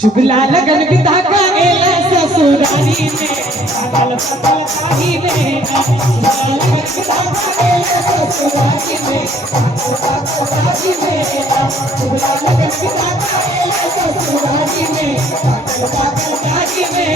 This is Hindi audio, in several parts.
चुगला लगन बिता का एला ससुरारी में पागल पागल काहे में चुगला लगन बिता का एला ससुरारी में पागल पागल काहे में चुगला लगन बिता का एला ससुरारी में पागल पागल काहे में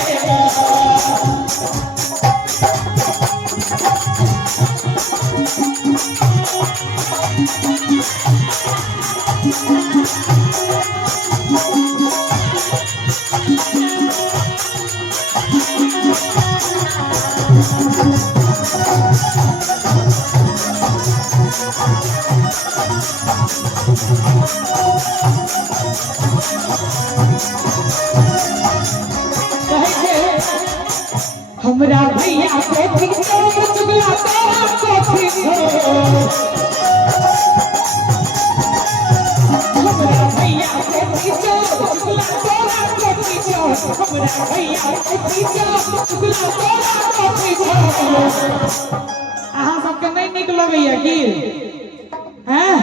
हमरा भैया को चुगला तेरा को हमरा भैया को चुगला तेरा को हमरा भैया को चुगला तेरा को अहाँ सबके नहीं निक लगैया की हैं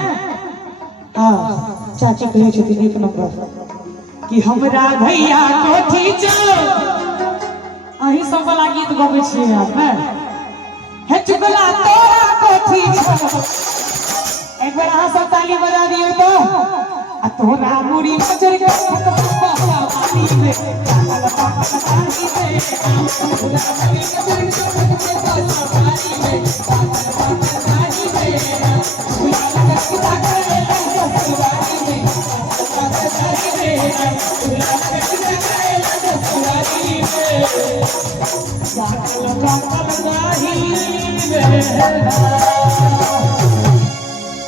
चाची कहे छथिन एक नंबर कि हमरा भैया कोठी चो अही सब वाला गीत गबै छियै आप में हे चुगला तोरा कोठी चो एक बड़ा सा ताली बजा दिए तो तोरा मुड़ी नजर के पानी में पानी में